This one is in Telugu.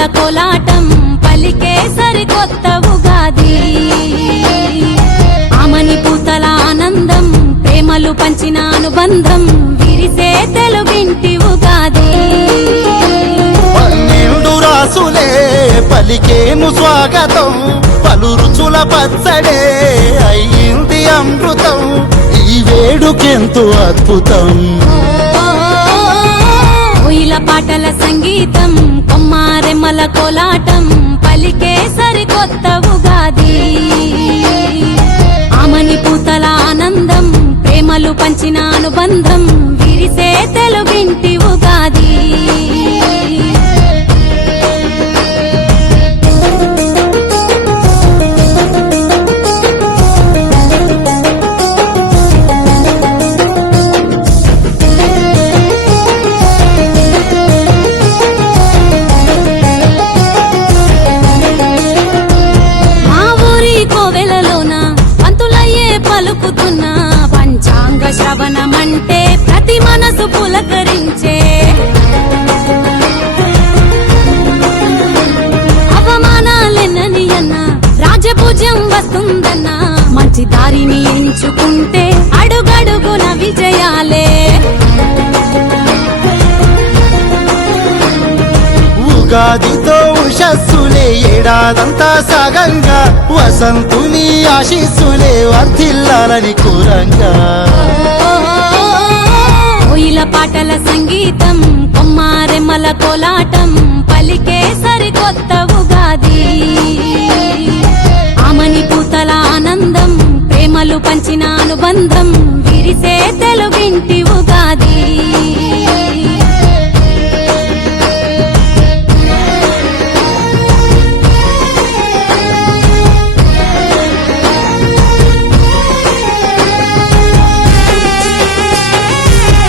రెమ్మల కోలాటం పలికే సరికొత్త ఉగాది ఆమని పూతల ఆనందం ప్రేమలు పంచిన అనుబంధం విరిసే తెలుగింటి ఉగాది పన్నెండు రాసులే పలికేను స్వాగతం పలు రుచుల పచ్చడే అయ్యింది అమృతం ఈ వేడుకెంతో అద్భుతం కోయిల పాటల సంగీతం కొమ్మారెమ్మల కోలాటం పలికే సరికొత్త ఉగాది ఆమని పూతల ఆనందం ప్రేమలు పంచిన అనుబంధం విరిసే తెలుగింటి ఉగాది పలుకుతున్న పంచాంగ శ్రవణమంటే ప్రతి మనసు పులకరించే అవమానాలెన్నని అన్న రాజపూజ్యం వస్తుందన్న మంచి దారిని ఎంచుకుంటే అడుగడుగున విజయాలే ఉగాదితో ఉషస్సులే ఏడాదంతా సాగంగా వసంతుని ఆశీస్సులే వర్ధిల్లాలని కూరంగా కోయిల పాటల సంగీతం కొమ్మారెమ్మల కోలాటం